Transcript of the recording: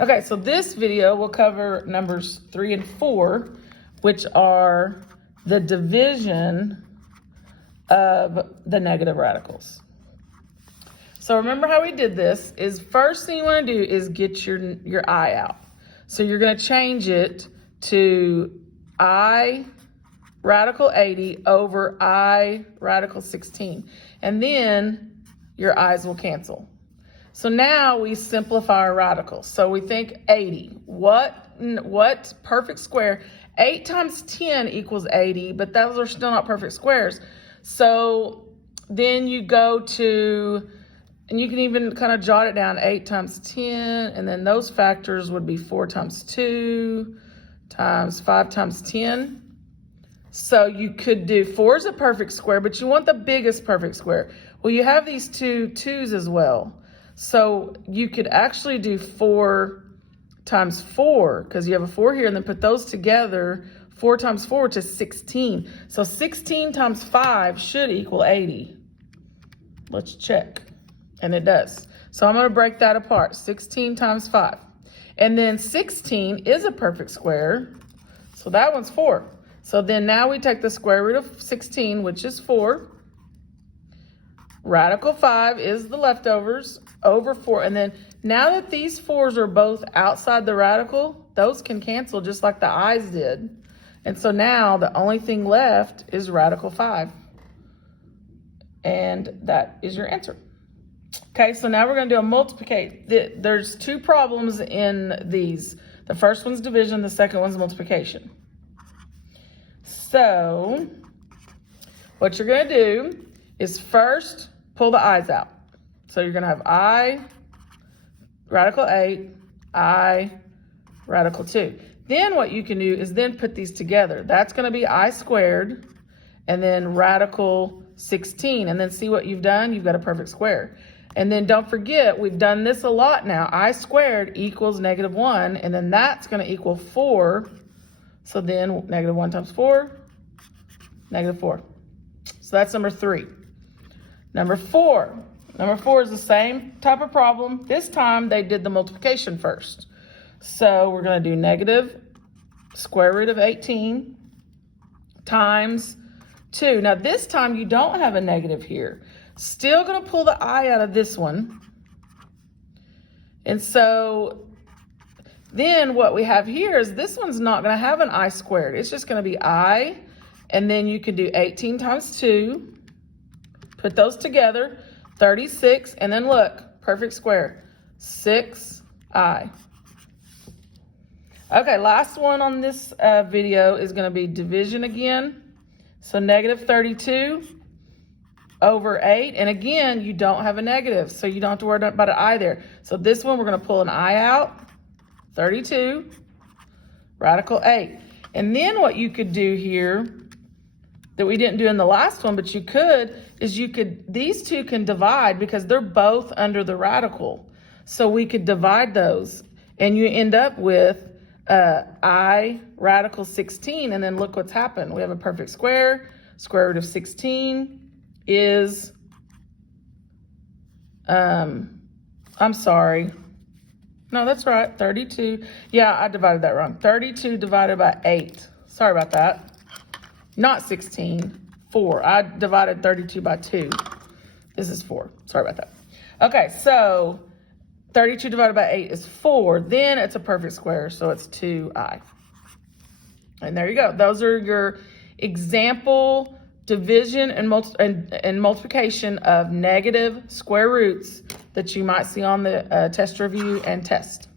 Okay, so this video will cover numbers 3 and 4, which are the division of the negative radicals. So remember how we did this is first thing you want to do is get your I out. So you're going to change it to I radical 80 over I radical 16. And then your i's will cancel. So now we simplify our radicals. So we think 80. What perfect square? 8 times 10 equals 80, but those are still not perfect squares. So then you go to, and you can even kind of jot it down, 8 times 10, and then those factors would be 4 times 2 times 5 times 10. So you could do 4 is a perfect square, but you want the biggest perfect square. Well, you have these two 2's as well. So you could actually do 4 times 4, because you have a 4 here, and then put those together. 4 times 4, which is 16. So 16 times 5 should equal 80. Let's check. And it does. So I'm going to break that apart. 16 times 5. And then 16 is a perfect square. So that one's 4. So then now we take the square root of 16, which is 4. Radical 5 is the leftovers over 4. And then now that these 4's are both outside the radical, those can cancel just like the i's did. And so now the only thing left is radical 5. And that is your answer. Okay, so now we're going to do a multiplication. There's 2 problems in these. The first one's division, the second one's multiplication. So what you're going to do is first pull the i's out. So you're going to have I radical 8, I radical 2. Then what you can do is then put these together. That's going to be I squared and then radical 16. And then see what you've done? You've got a perfect square. And then don't forget, we've done this a lot now. I squared equals -1, and then that's going to equal 4. So then -1 times 4, -4. So that's number 3. Number 4. Number 4 is the same type of problem. This time they did the multiplication first. So we're going to do negative square root of 18 times 2. Now this time you don't have a negative here. Still going to pull the I out of this one. And so then what we have here is this one's not going to have an I squared. It's just going to be I. And then you can do 18 times 2. Put those together. 36. And then look, perfect square. 6I. Okay, last one on this video is going to be division again. So -32 over 8. And again, you don't have a negative, so you don't have to worry about an I there. So this one, we're going to pull an I out. 32, radical 8. And then what you could do here that we didn't do in the last one, but you could, is these two can divide because they're both under the radical. So we could divide those and you end up with I radical 16, and then look what's happened. We have a perfect square. Square root of 16 is, I'm sorry. No, that's right, 32. Yeah, I divided that wrong. 32 divided by 8. Sorry about that. Not 16, 4. I divided 32 by 2. This is 4. Sorry about that. Okay, so 32 divided by 8 is 4. Then it's a perfect square, so it's 2I. And there you go. Those are your example division and multiplication of negative square roots that you might see on the test review and test.